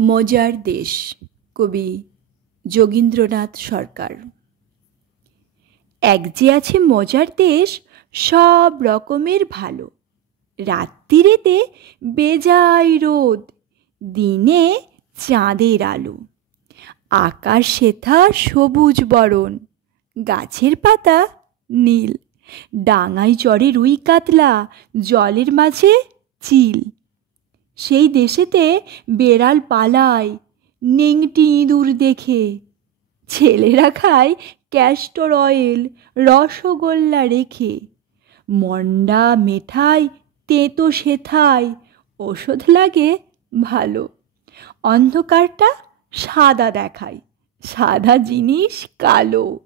মজার দেশ, কবি যোগীন্দ্রনাথ সরকার। এক যে আছে মজার দেশ, সব রকমের ভালো। রাত্রিরেতে বেজায় রোদ, দিনে চাঁদের আলো। আকাশ সেথা সবুজ বরণ, গাছের পাতা নীল। ডাঙায় চড়ে রুই কাতলা, জলের মাঝে চিল। সেই দেশেতে বেড়াল পালায় নেংটি ইঁদুর দেখে। ছেলেরা খায় ক্যাস্টর অয়েল রসগোল্লা রেখে। মন্ডা মেঠাই তেঁতো সেথায় ওষুধ লাগে ভালো। অন্ধকারটা সাদা দেখায়, সাদা জিনিস কালো।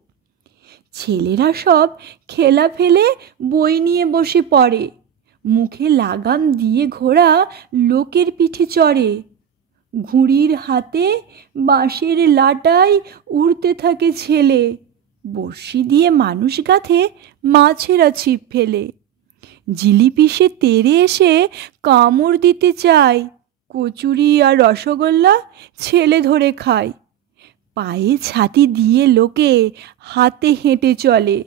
ছেলেরা সব খেলা ফেলে বই নিয়ে বসে পড়ে। মুখে লাগাম দিয়ে ঘোড়া লোকের পিঠে চড়ে। ঘুড়ির হাতে বাঁশের লাটায় উড়তে থাকে ছেলে। বড়শি দিয়ে মানুষ গাঁথে মাছেরা ছিপ ফেলে। জিলিপি সে তেড়ে এসে কামড় দিতে চায়। কচুরি আর রসগোল্লা ছেলে ধরে খায়। পায়ে ছাতি দিয়ে লোকে হাতে হেঁটে চলে।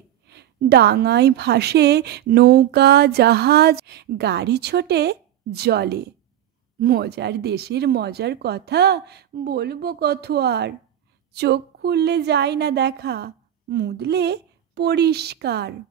ডাঙায় ভাসে নৌকা জাহাজ, গাড়ি ছোটে জলে। মজার দেশের মজার কথা বলবো কত আর। চোখ খুললে যায় না দেখা, মুদলে পরিষ্কার।